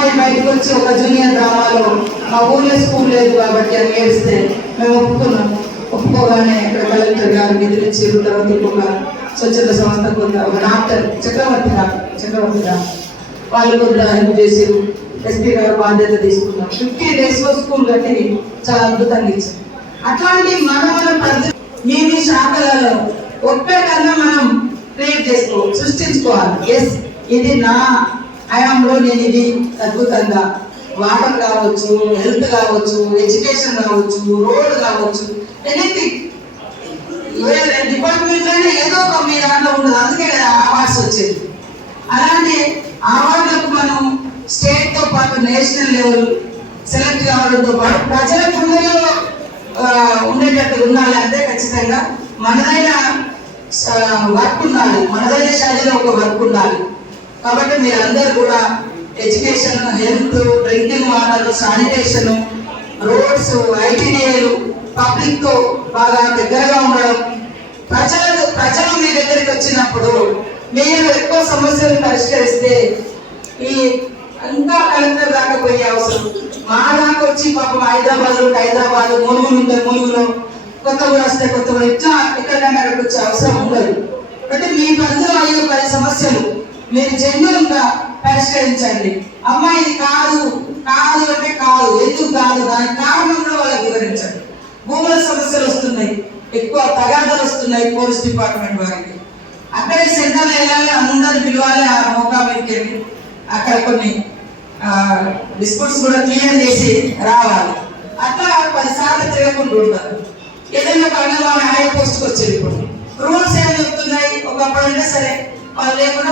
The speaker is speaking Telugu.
అమ్మాయి బయటకు వచ్చి ఒక జూనియర్ డ్రామాలో మా ఊళ్ళో స్కూల్ లేదు కాబట్టి అని ఏడిస్తే మేము ఒప్పుకున్నాం. ఒప్పుకోగానే ఇక్కడ కలెక్టర్ గారు నిధులు ఇచ్చారు తర్వాత ఇంకొక స్వచ్ఛత సంస్థ కొంత ఒక doctor Chakravarthi doctor Chakravarthi doctor. వాళ్ళు కొంత హెల్ప్ చేసారు ఎస్పీ గారు బాధ్యత తీసుకున్నారు. ఫిఫ్టీ డేస్ స్కూల్ కట్టి చాలా అద్భుతంగా ఇచ్చారు. అట్లాంటి మన మన పరిధి మీ మీ శాఖలలో ఒప్పే కన్నా మనం క్రియేట్ చేసుకో సృష్టించుకోవాలి. ఎస్ ఇది నా హయాంలో నేను ఇది అద్భుతంగా. వాటర్ కావచ్చు హెల్త్ కావచ్చు ఎడ్యుకేషన్ కావచ్చు రోడ్ కావచ్చు ఎనీథింగ్ డిపార్ట్మెంట్లోనే ఏదో ఒక మీ దాంట్లో ఉండదు. అందుకే కదా అవార్డ్స్ వచ్చేది. అలాంటి అవార్డులకు మనం స్టేట్తో పాటు నేషనల్ లెవెల్ సెలెక్ట్ కావడంతో పాటు ప్రజల గుండెలో ఉండేటట్టు ఉండాలి అంటే ఖచ్చితంగా మనదైన వర్క్ ఉండాలి. మనదైన శైలిలో ఒక వర్క్ ఉండాలి. కాబట్టి మీరందరూ కూడా education health drinking water sanitation roads ఐటీడీఏలు పబ్లిక్తో బాగా దగ్గరగా ఉండడం ప్రజలు ప్రజలు మీ దగ్గరికి వచ్చినప్పుడు మీరు ఎక్కువ సమస్యలు పరిష్కరిస్తే ఈ ఇంకా కలెక్టర్ దాకా పోయే అవసరం. మా దాకా వచ్చి పాపం హైదరాబాద్ హైదరాబాద్ ములుగులు ఉంటాయి కొత్త ఊరు వస్తే కొత్తగూడ. ఇట్లా ఎక్కడైనా వచ్చే అవసరం ఉండదు. అంటే మీ పరిధిలో అయ్యే పది సమస్యలు మీరు జెన్యున్ పరిష్కరించండి. అమ్మాయి ఇది కాదు కాదు అంటే కాదు ఎందుకు కాదు? దానికి కారణం కూడా వాళ్ళకి వివరించండి. భూముల సమస్యలు వస్తున్నాయి ఎక్కువ తగాదాలు వస్తున్నాయి పోలీస్ డిపార్ట్మెంట్ వారికి. అక్కడే సెంటర్ వెళ్ళాలి అందరు పిలవాలి ఆ మోకా వెళ్ళి అక్కడ కొన్ని డిస్ప్యూట్స్ కూడా క్లియర్ చేసి రావాలి. అట్లా పదిసార్లు తిరగకుండా ఉంటారు. ఏదైనా పని వాళ్ళు హై పోస్ట్కి వచ్చారు ఇప్పుడు. రూల్స్ ఏమి చెప్తున్నాయి ఒకప్పుడు అంటే సరే వాళ్ళు లేకుండా